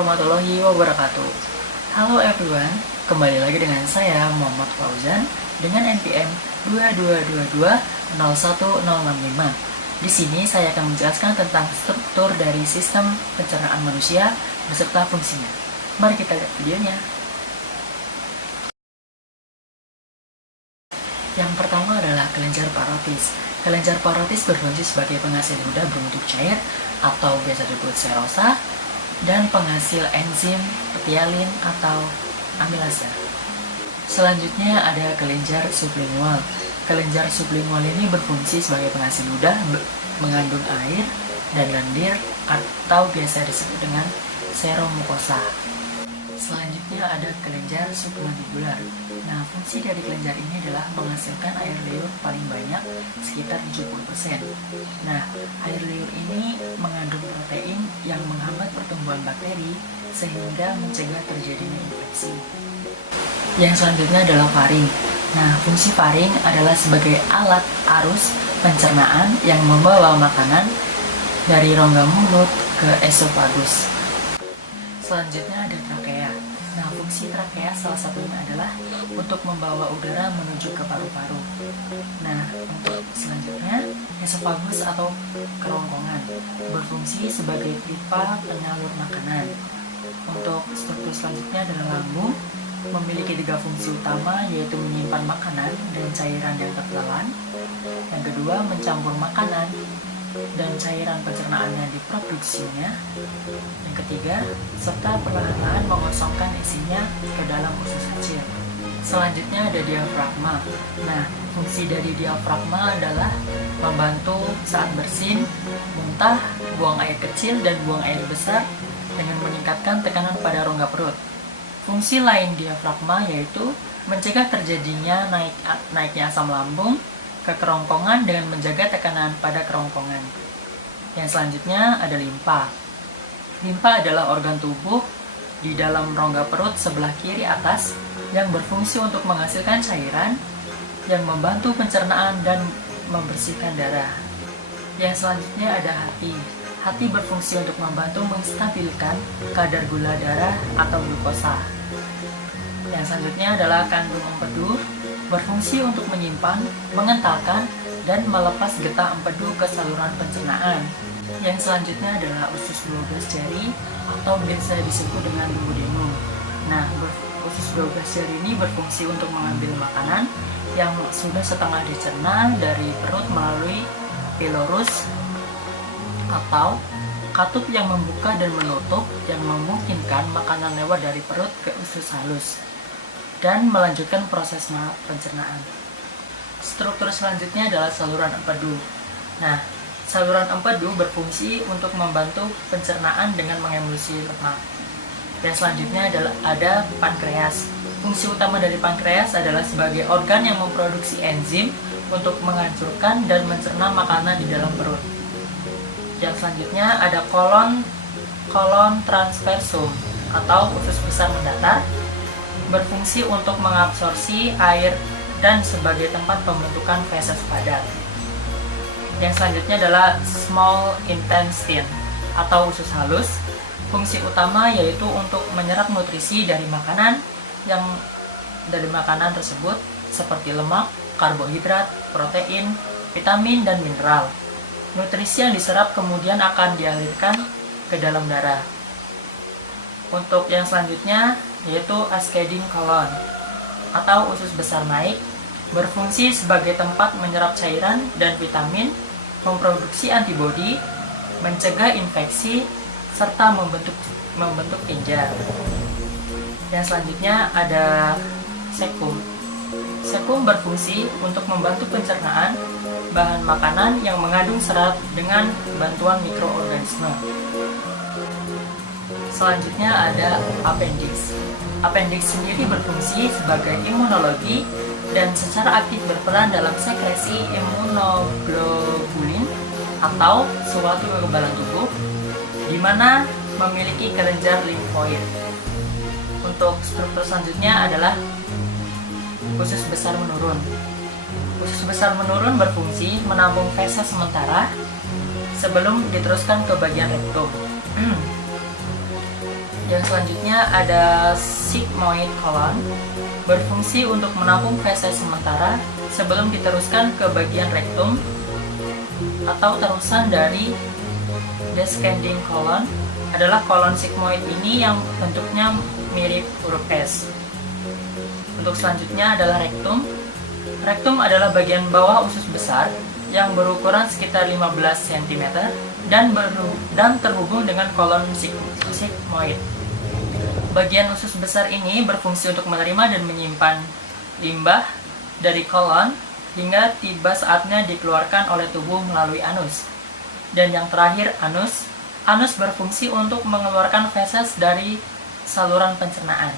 warahmatullahi wabarakatuh. Halo everyone, kembali lagi dengan saya Muhammad Fauzan dengan NPM 222201065. Di sini saya akan menjelaskan tentang struktur dari sistem pencernaan manusia beserta fungsinya. Mari kita lihat videonya. Yang pertama adalah kelenjar parotis. Kelenjar parotis berfungsi sebagai penghasil ludah berbentuk cair atau biasa disebut serosa dan penghasil enzim, petialin atau amilase. Selanjutnya ada kelenjar sublingual. Kelenjar sublingual ini berfungsi sebagai penghasil ludah mengandung air dan lendir atau biasa disebut dengan seromukosa. Selanjutnya ada kelenjar submandibular. Nah, fungsi dari kelenjar ini adalah menghasilkan air liur paling banyak, sekitar 70%. Nah, air liur ini mengandung protein yang menghambat pertumbuhan bakteri sehingga mencegah terjadinya infeksi. Yang selanjutnya adalah faring. Nah, fungsi faring adalah sebagai alat arus pencernaan yang membawa makanan dari rongga mulut ke esofagus. Selanjutnya ada trakea. Nah, fungsi trakea salah satunya adalah untuk membawa udara menuju ke paru-paru. Nah, untuk selanjutnya, esofagus atau kerongkongan berfungsi sebagai pipa penyalur makanan. Untuk struktur selanjutnya adalah lambung, memiliki 3 fungsi utama, yaitu menyimpan makanan dan cairan yang tertelan. Yang kedua, mencampur makanan dan cairan pencernaannya diproduksinya. Yang ketiga, serta perlahan-lahan mengosongkan isinya ke dalam usus kecil. Selanjutnya ada diafragma. Nah, fungsi dari diafragma adalah membantu saat bersin, muntah, buang air kecil dan buang air besar dengan meningkatkan tekanan pada rongga perut. Fungsi lain diafragma yaitu mencegah terjadinya naiknya asam lambung ke kerongkongan dengan menjaga tekanan pada kerongkongan. Yang selanjutnya ada limpa. Limpa adalah organ tubuh di dalam rongga perut sebelah kiri atas yang berfungsi untuk menghasilkan cairan yang membantu pencernaan dan membersihkan darah. Yang selanjutnya ada hati. Hati berfungsi untuk membantu menstabilkan kadar gula darah atau glukosa. Yang selanjutnya adalah kandung empedu, berfungsi untuk menyimpan, mengentalkan, dan melepas getah empedu ke saluran pencernaan. Yang selanjutnya adalah usus 12 jari atau biasa disebut dengan duodenum. Nah, usus 12 jari ini berfungsi untuk mengambil makanan yang sudah setengah dicerna dari perut melalui pylorus atau katup yang membuka dan menutup yang memungkinkan makanan lewat dari perut ke usus halus dan melanjutkan proses pencernaan. Struktur selanjutnya adalah saluran empedu. Nah, saluran empedu berfungsi untuk membantu pencernaan dengan mengemulsi lemak. Dan selanjutnya ada pankreas. Fungsi utama dari pankreas adalah sebagai organ yang memproduksi enzim untuk menghancurkan dan mencerna makanan di dalam perut. Yang selanjutnya ada kolon transversum atau usus besar mendatar, berfungsi untuk mengabsorpsi air dan sebagai tempat pembentukan feses padat. Yang selanjutnya adalah small intestine atau usus halus. Fungsi utama yaitu untuk menyerap nutrisi dari makanan tersebut seperti lemak, karbohidrat, protein, vitamin, dan mineral. Nutrisi yang diserap kemudian akan dialirkan ke dalam darah. Untuk yang selanjutnya yaitu ascending colon atau usus besar naik, berfungsi sebagai tempat menyerap cairan dan vitamin, memproduksi antibodi, mencegah infeksi, serta membentuk kelenjar. Yang selanjutnya ada sekum. Sekum berfungsi untuk membantu pencernaan bahan makanan yang mengandung serat dengan bantuan mikroorganisme. Selanjutnya ada appendix. Appendix sendiri berfungsi sebagai imunologi dan secara aktif berperan dalam sekresi imunoglobulin atau suatu kekebalan tubuh, di mana memiliki kelenjar limfoid. Untuk struktur selanjutnya adalah usus besar menurun. Usus besar menurun berfungsi menampung feses sementara sebelum diteruskan ke bagian rektum. Yang selanjutnya ada sigmoid colon, berfungsi untuk menampung feses sementara sebelum diteruskan ke bagian rektum atau terusan dari descending colon adalah kolon sigmoid ini yang bentuknya mirip huruf S. Untuk selanjutnya adalah rektum. Rektum adalah bagian bawah usus besar yang berukuran sekitar 15 cm dan terhubung dengan kolon sigmoid. Bagian usus besar ini berfungsi untuk menerima dan menyimpan limbah dari kolon hingga tiba saatnya dikeluarkan oleh tubuh melalui anus. Dan yang terakhir, anus. Anus berfungsi untuk mengeluarkan feses dari saluran pencernaan.